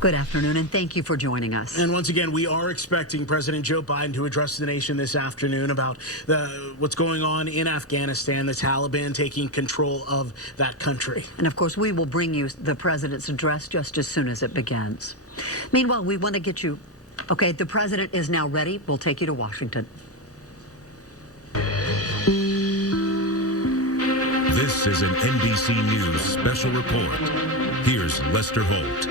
Good afternoon, and thank you for joining us. And once again, we are expecting President Joe Biden to address the nation this afternoon about what's going on in Afghanistan, the Taliban taking control of that country. And of course, we will bring you the president's address just as soon as it begins. Meanwhile, we want to get you, okay, the president is now ready. We'll take you to Washington. This is an NBC News special report. Here's Lester Holt.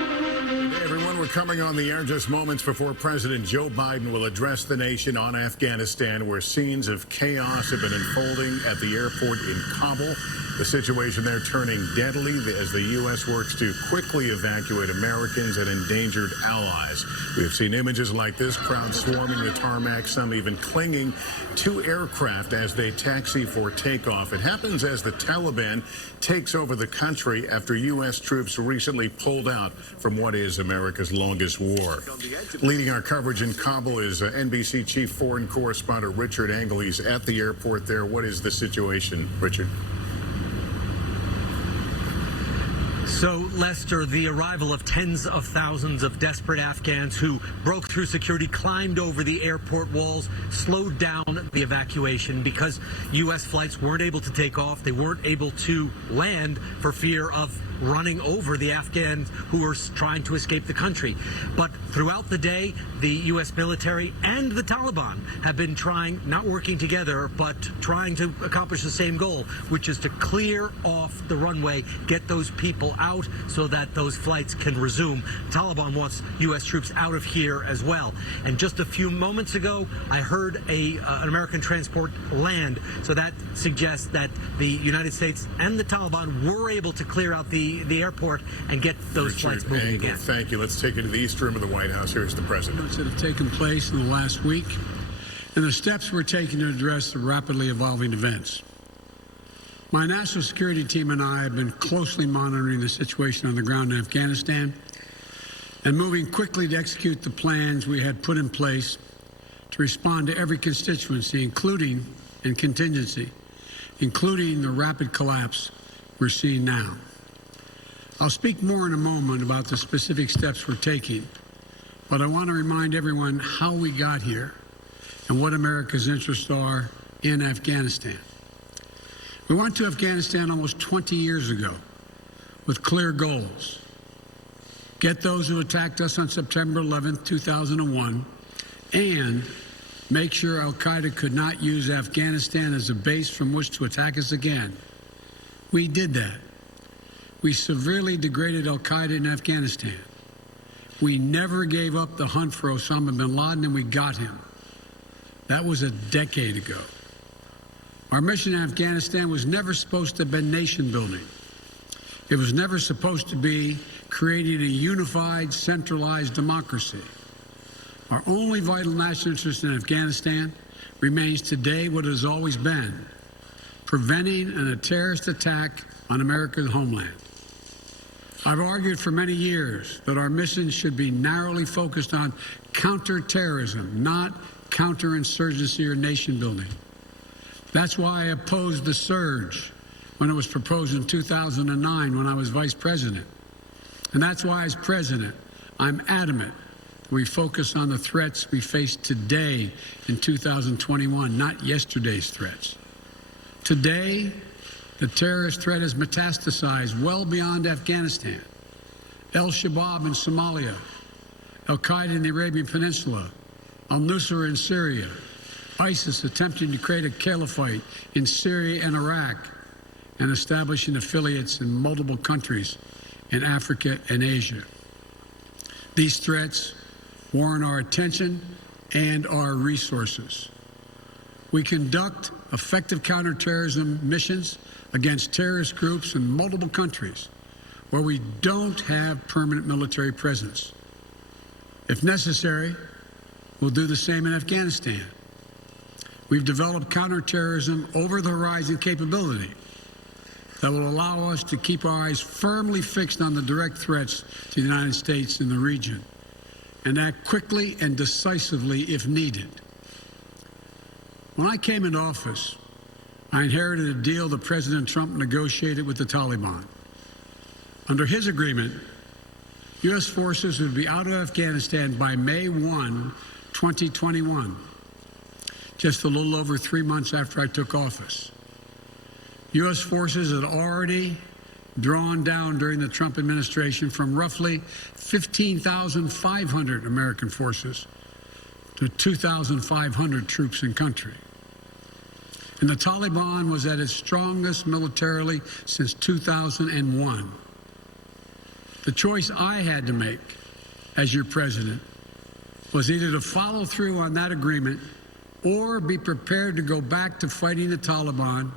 We're coming on the air just moments before President Joe Biden will address the nation on Afghanistan, where scenes of chaos have been unfolding at the airport in Kabul. The situation there turning deadly as the U.S. works to quickly evacuate Americans and endangered allies. We have seen images like this, crowds swarming the tarmac, some even clinging to aircraft as they taxi for takeoff. It happens as the Taliban takes over the country after U.S. troops recently pulled out from what is America's longest war. Leading our coverage in Kabul is NBC chief foreign correspondent Richard Engel. He's at the airport there. What is the situation, Richard? So, Lester, the arrival of tens of thousands of desperate Afghans who broke through security, climbed over the airport walls, slowed down the evacuation because U.S. flights weren't able to take off. They weren't able to land for fear of running over the Afghans who were trying to escape the country. But throughout the day, the U.S. military and the Taliban have been trying, not working together, but trying to accomplish the same goal, which is to clear off the runway, get those people out so that those flights can resume. Taliban wants U.S. troops out of here as well. And just a few moments ago, I heard an American transport land. So that suggests that the United States and the Taliban were able to clear out the airport and get those flights moving again. Thank you. Let's take you to the East Room of the White House. Here's the president. That have taken place in the last week and the steps we're taking to address the rapidly evolving events. My national security team and I have been closely monitoring the situation on the ground in Afghanistan and moving quickly to execute the plans we had put in place to respond to every constituency, including and contingency, including the rapid collapse we're seeing now. I'll speak more in a moment about the specific steps we're taking, but I want to remind everyone how we got here and what America's interests are in Afghanistan. We went to Afghanistan almost 20 years ago with clear goals. Get those who attacked us on September 11, 2001, and make sure al-Qaeda could not use Afghanistan as a base from which to attack us again. We did that. We severely degraded al-Qaeda in Afghanistan. We never gave up the hunt for Osama bin Laden, and we got him. That was a decade ago. Our mission in Afghanistan was never supposed to have been nation building. It was never supposed to be creating a unified, centralized democracy. Our only vital national interest in Afghanistan remains today what it has always been: preventing a terrorist attack on America's homeland. I've argued for many years that our mission should be narrowly focused on counterterrorism, not counterinsurgency or nation building. That's why I opposed the surge when it was proposed in 2009 when I was vice president. And that's why, as president, I'm adamant that we focus on the threats we face today in 2021, not yesterday's threats. Today, the terrorist threat has metastasized well beyond Afghanistan. Al-Shabaab in Somalia, al-Qaeda in the Arabian Peninsula, al-Nusra in Syria, ISIS attempting to create a caliphate in Syria and Iraq, and establishing affiliates in multiple countries in Africa and Asia. These threats warrant our attention and our resources. We conduct effective counterterrorism missions against terrorist groups in multiple countries where we don't have permanent military presence. If necessary, we'll do the same in Afghanistan. We've developed counterterrorism over-the-horizon capability that will allow us to keep our eyes firmly fixed on the direct threats to the United States and the region, and act quickly and decisively if needed. When I came into office, I inherited a deal that President Trump negotiated with the Taliban. Under his agreement, U.S. forces would be out of Afghanistan by May 1, 2021, just a little over 3 months after I took office. U.S. forces had already drawn down during the Trump administration from roughly 15,500 American forces to 2,500 troops in country. And the Taliban was at its strongest militarily since 2001. The choice I had to make as your president was either to follow through on that agreement or be prepared to go back to fighting the Taliban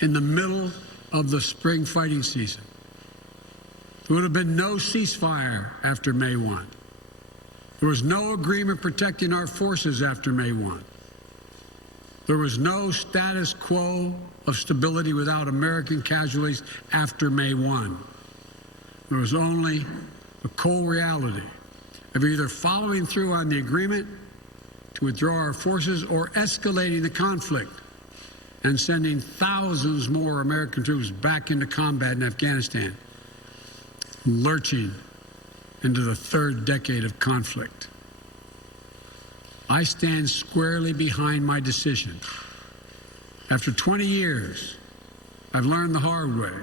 in the middle of the spring fighting season. There would have been no ceasefire after May 1. There was no agreement protecting our forces after May 1. There was no status quo of stability without American casualties after May 1. There was only the cold reality of either following through on the agreement to withdraw our forces or escalating the conflict and sending thousands more American troops back into combat in Afghanistan, lurching into the third decade of conflict. I stand squarely behind my decision. After 20 years, I've learned the hard way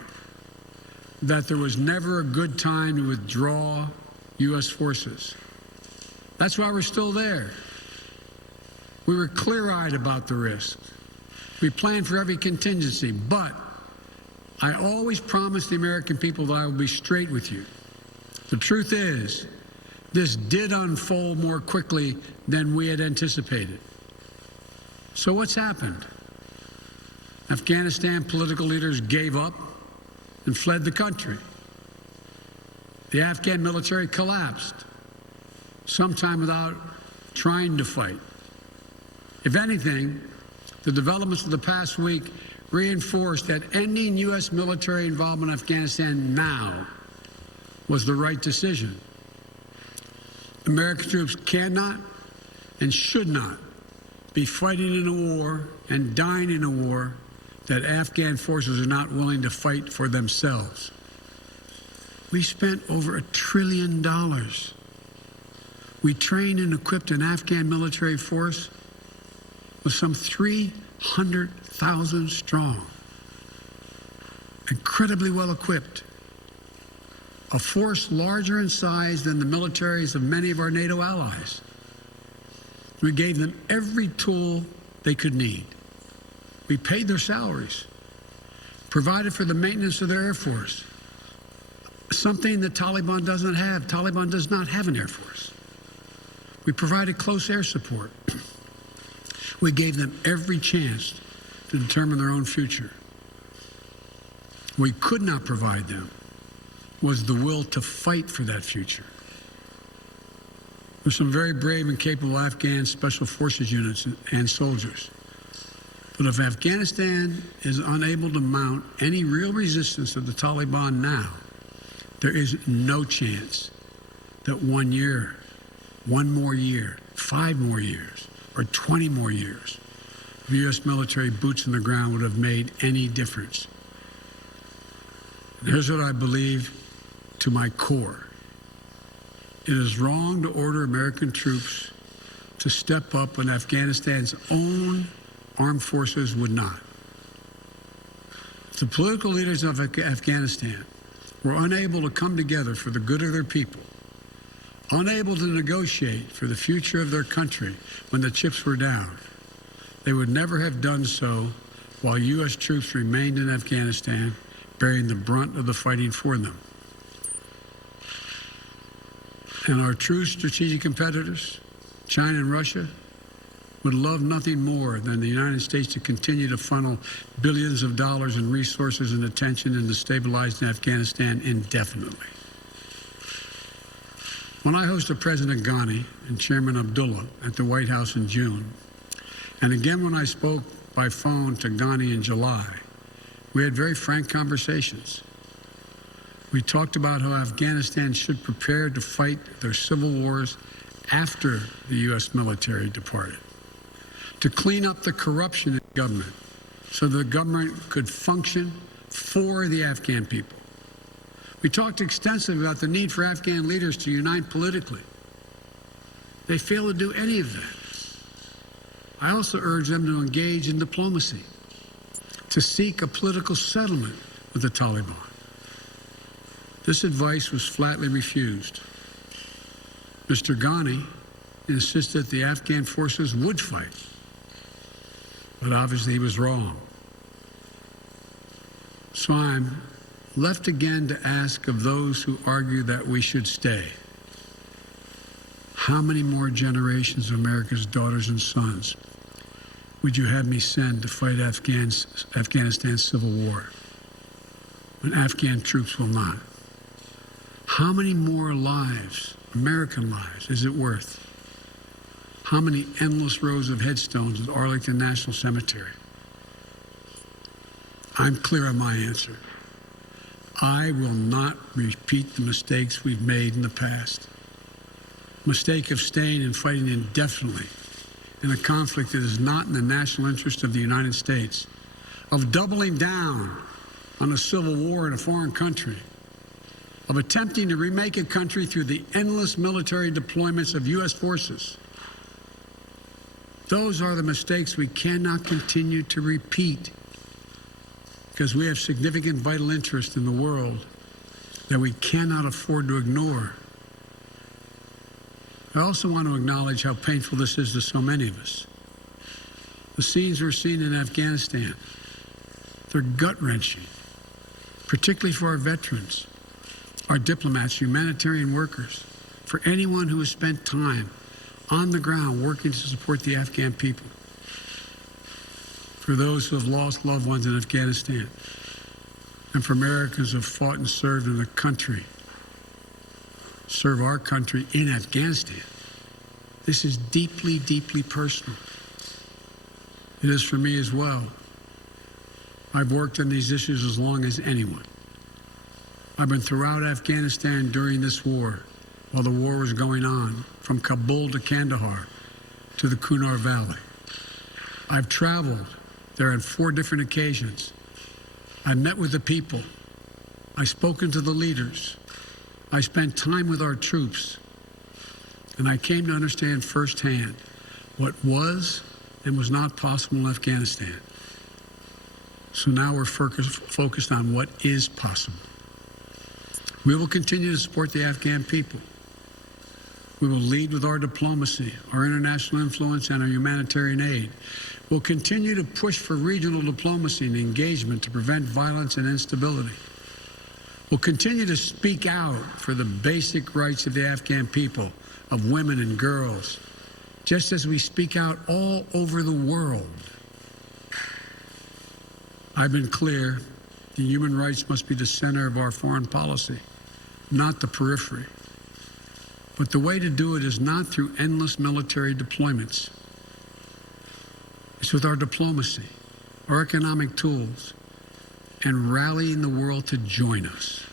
that there was never a good time to withdraw U.S. forces. That's why we're still there. We were clear-eyed about the risk. We planned for every contingency, but I always promised the American people that I would be straight with you. The truth is, this did unfold more quickly than we had anticipated. So what's happened? Afghanistan political leaders gave up and fled the country. The Afghan military collapsed, sometime without trying to fight. If anything, the developments of the past week reinforced that ending U.S. military involvement in Afghanistan now was the right decision. American troops cannot and should not be fighting in a war and dying in a war that Afghan forces are not willing to fight for themselves. We spent over $1 trillion. We trained and equipped an Afghan military force with some 300,000 strong, incredibly well equipped, a force larger in size than the militaries of many of our NATO allies. We gave them every tool they could need. We paid their salaries, provided for the maintenance of their Air Force, something the Taliban doesn't have. Taliban does not have an Air Force. We provided close air support. We gave them every chance to determine their own future. We could not provide them was the will to fight for that future. There's some very brave and capable Afghan special forces units and soldiers. But if Afghanistan is unable to mount any real resistance to the Taliban now, there is no chance that 1 year, 1 more year, 5 more years, or 20 more years of U.S. military boots on the ground would have made any difference. And here's what I believe to my core. It is wrong to order American troops to step up when Afghanistan's own armed forces would not. If the political leaders of Afghanistan were unable to come together for the good of their people, unable to negotiate for the future of their country when the chips were down, they would never have done so while U.S. troops remained in Afghanistan, bearing the brunt of the fighting for them. And our true strategic competitors, China and Russia, would love nothing more than the United States to continue to funnel billions of dollars in resources and attention into stabilizing Afghanistan indefinitely. When I hosted President Ghani and Chairman Abdullah at the White House in June, and again when I spoke by phone to Ghani in July, we had very frank conversations. We talked about how Afghanistan should prepare to fight their civil wars after the U.S. military departed, to clean up the corruption in government so the government could function for the Afghan people. We talked extensively about the need for Afghan leaders to unite politically. They failed to do any of that. I also urged them to engage in diplomacy, to seek a political settlement with the Taliban. This advice was flatly refused. Mr. Ghani insisted the Afghan forces would fight, but obviously he was wrong. So I'm left again to ask of those who argue that we should stay, how many more generations of America's daughters and sons would you have me send to fight Afghanistan's civil war when Afghan troops will not? How many more lives, American lives, is it worth? How many endless rows of headstones at Arlington National Cemetery? I'm clear on my answer. I will not repeat the mistakes we've made in the past. Mistake of staying and fighting indefinitely in a conflict that is not in the national interest of the United States, of doubling down on a civil war in a foreign country, of attempting to remake a country through the endless military deployments of U.S. forces. Those are the mistakes we cannot continue to repeat because we have significant vital interest in the world that we cannot afford to ignore. I also want to acknowledge how painful this is to so many of us. The scenes we're seeing in Afghanistan, they're gut-wrenching, particularly for our veterans, our diplomats, humanitarian workers, for anyone who has spent time on the ground working to support the Afghan people, for those who have lost loved ones in Afghanistan, and for Americans who have fought and served in the country, serve our country in Afghanistan. This is deeply, deeply personal. It is for me as well. I've worked on these issues as long as anyone. I've been throughout Afghanistan during this war, while the war was going on, from Kabul to Kandahar to the Kunar Valley. I've traveled there on 4 different occasions. I met with the people. I've spoken to the leaders. I spent time with our troops, and I came to understand firsthand what was and was not possible in Afghanistan. So now we're focused on what is possible. We will continue to support the Afghan people. We will lead with our diplomacy, our international influence, and our humanitarian aid. We'll continue to push for regional diplomacy and engagement to prevent violence and instability. We'll continue to speak out for the basic rights of the Afghan people, of women and girls, just as we speak out all over the world. I've been clear that human rights must be the center of our foreign policy, not the periphery. But the way to do it is not through endless military deployments. It's with our diplomacy, our economic tools, and rallying the world to join us.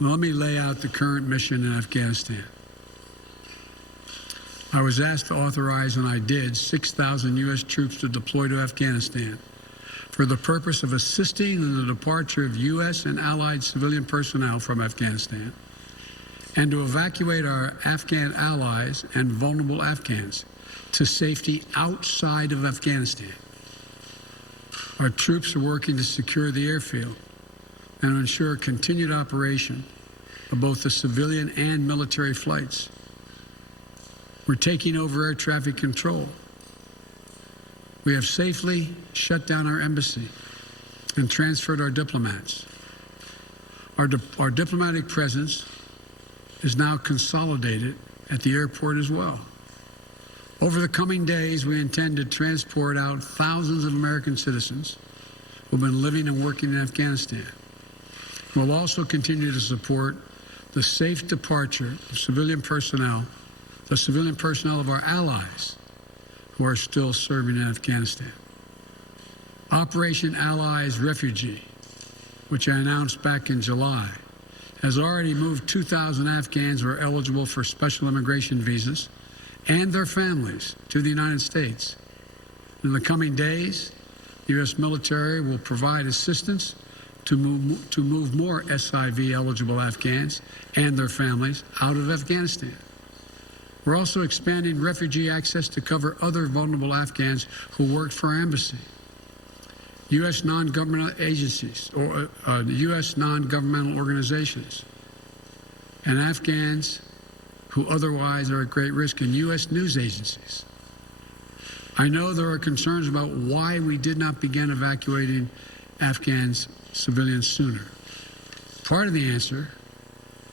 Well, let me lay out the current mission in Afghanistan. I was asked to authorize, and I did, 6,000 U.S. troops to deploy to Afghanistan for the purpose of assisting in the departure of U.S. and allied civilian personnel from Afghanistan and to evacuate our Afghan allies and vulnerable Afghans to safety outside of Afghanistan. Our troops are working to secure the airfield and to ensure continued operation of both the civilian and military flights. We're taking over air traffic control. We have safely shut down our embassy and transferred our diplomats. Our diplomatic presence is now consolidated at the airport as well. Over the coming days, we intend to transport out thousands of American citizens who've been living and working in Afghanistan. We'll also continue to support the safe departure of civilian personnel, the civilian personnel of our allies who are still serving in Afghanistan. Operation Allies Refugee, which I announced back in July, has already moved 2,000 Afghans who are eligible for special immigration visas and their families to the United States. In the coming days, the U.S. military will provide assistance to move more SIV-eligible Afghans and their families out of Afghanistan. We're also expanding refugee access to cover other vulnerable Afghans who worked for our embassy, U.S. non-governmental agencies, or U.S. non-governmental organizations, and Afghans who otherwise are at great risk in U.S. news agencies. I know there are concerns about why we did not begin evacuating Afghans civilians sooner. Part of the answer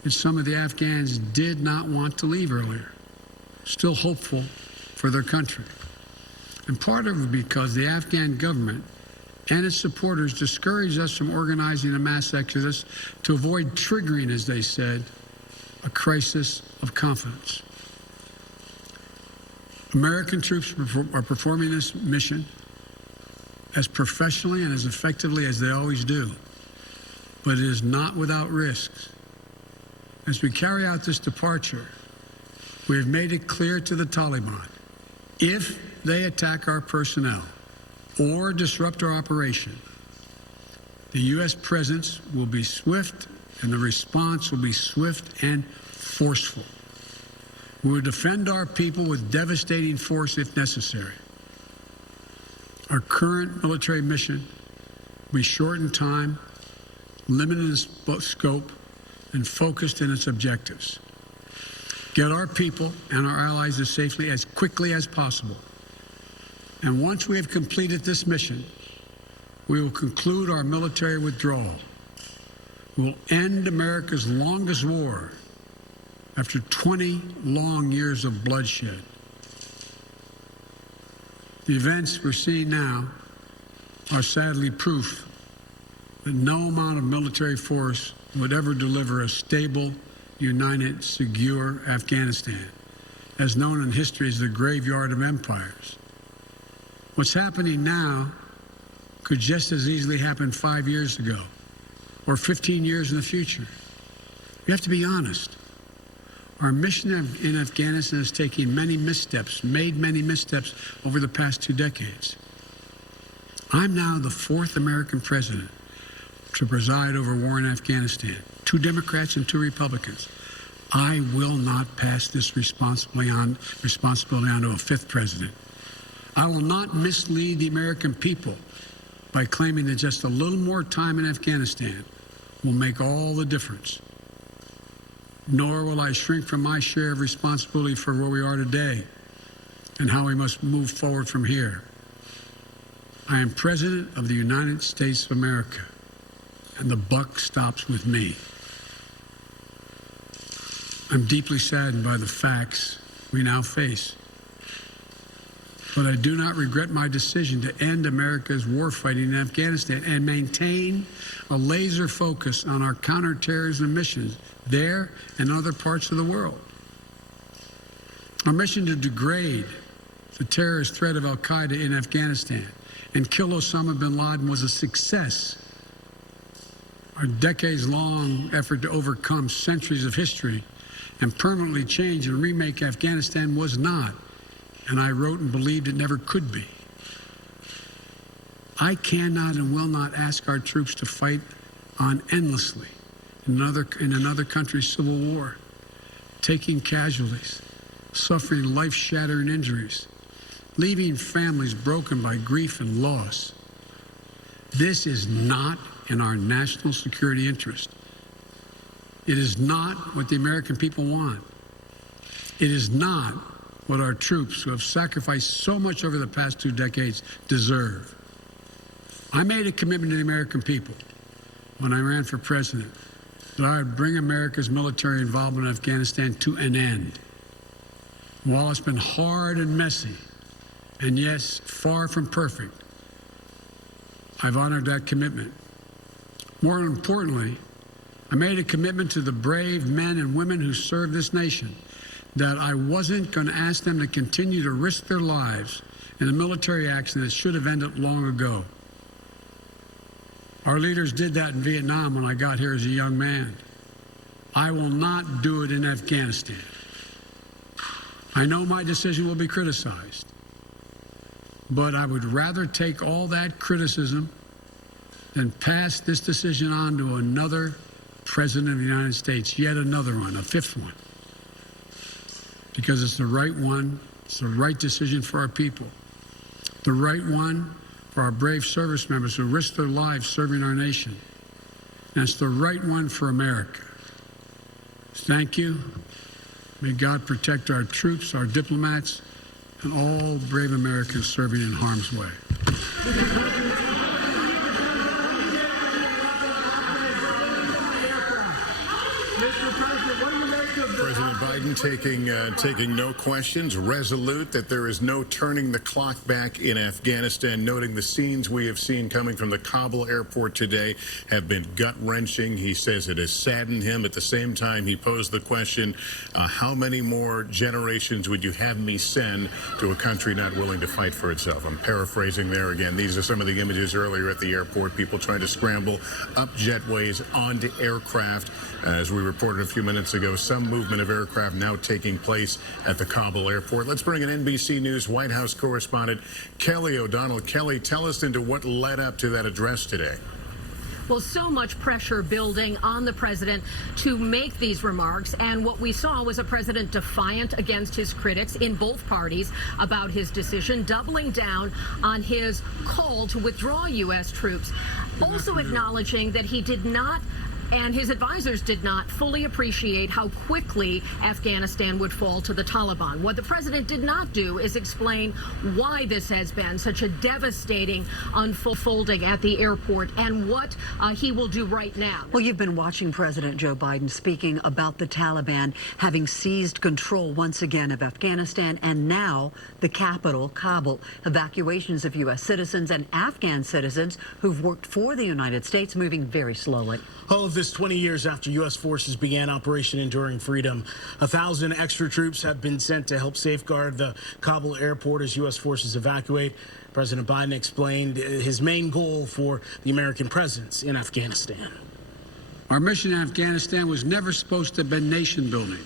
is some of the Afghans did not want to leave earlier, still hopeful for their country. And part of it because the Afghan government and its supporters discouraged us from organizing a mass exodus to avoid triggering, as they said, a crisis of confidence. American troops are performing this mission as professionally and as effectively as they always do, but it is not without risks. As we carry out this departure, we have made it clear to the Taliban, if they attack our personnel or disrupt our operation, the U.S. presence will be swift and the response will be swift and forceful. We will defend our people with devastating force if necessary. Our current military mission will be short in time, limited in scope, and focused in its objectives. Get our people and our allies as safely as quickly as possible. And once we have completed this mission, we will conclude our military withdrawal. We will end America's longest war after 20 long years of bloodshed. The events we're seeing now are sadly proof that no amount of military force would ever deliver a stable, united, secure Afghanistan, as known in history as the graveyard of empires. What's happening now could just as easily happen 5 years ago or 15 years in the future. You have to be honest. Our mission in Afghanistan is taking many missteps, made many missteps over the past 2 decades. I'm now the 4th American president to preside over war in Afghanistan, 2 Democrats and 2 Republicans. I will not pass this responsibility on to a 5th president. I will not mislead the American people by claiming that just a little more time in Afghanistan will make all the difference. Nor will I shrink from my share of responsibility for where we are today and how we must move forward from here. I am President of the United States of America, and the buck stops with me. I'm deeply saddened by the facts we now face, but I do not regret my decision to end America's warfighting in Afghanistan and maintain a laser focus on our counterterrorism missions there and other parts of the world. Our mission to degrade the terrorist threat of al-Qaeda in Afghanistan and kill Osama bin Laden was a success. Our decades-long effort to overcome centuries of history and permanently change and remake Afghanistan was not, and I wrote and believed it never could be. I cannot and will not ask our troops to fight on endlessly in another country's civil war, taking casualties, suffering life-shattering injuries, leaving families broken by grief and loss. This is not in our national security interest. It is not what the American people want. It is not what our troops, who have sacrificed so much over the past 2 decades, deserve. I made a commitment to the American people when I ran for president that I would bring America's military involvement in Afghanistan to an end. While it's been hard and messy, and yes, far from perfect, I've honored that commitment. More importantly, I made a commitment to the brave men and women who serve this nation that I wasn't going to ask them to continue to risk their lives in a military action that should have ended long ago. Our leaders did that in Vietnam when I got here as a young man. I will not do it in Afghanistan. I know my decision will be criticized, but I would rather take all that criticism then pass this decision on to another president of the United States, yet another one, a fifth one. Because it's the right one, it's the right decision for our people, the right one for our brave service members who risk their lives serving our nation. And it's the right one for America. Thank you. May God protect our troops, our diplomats, and all brave Americans serving in harm's way. President Biden taking no questions, resolute that there is no turning the clock back in Afghanistan, noting the scenes we have seen coming from the Kabul airport today have been gut-wrenching. He says it has saddened him. At the same time, he posed the question, how many more generations would you have me send to a country not willing to fight for itself? I'm paraphrasing there again. These are some of the images earlier at the airport, people trying to scramble up jetways onto aircraft. As we reported a few minutes ago, some movement of aircraft now taking place at the Kabul airport. Let's bring in NBC News White House correspondent Kelly O'Donnell. Kelly, tell us into what led up to that address today. Well, so much pressure building on the president to make these remarks. And what we saw was a president defiant against his critics in both parties about his decision, doubling down on his call to withdraw U.S. troops, also acknowledging that he did not and his advisors did not fully appreciate how quickly Afghanistan would fall to the Taliban. What the president did not do is explain why this has been such a devastating unfolding at the airport and what he will do right now. Well, you've been watching President Joe Biden speaking about the Taliban having seized control once again of Afghanistan and now the capital, Kabul. Evacuations of U.S. citizens and Afghan citizens who've worked for the United States moving very slowly. All of this 20 years after U.S. forces began Operation Enduring Freedom. 1,000 extra troops have been sent to help safeguard the Kabul airport as U.S. forces evacuate. President Biden explained his main goal for the American presence in Afghanistan. Our mission in Afghanistan was never supposed to have been nation building.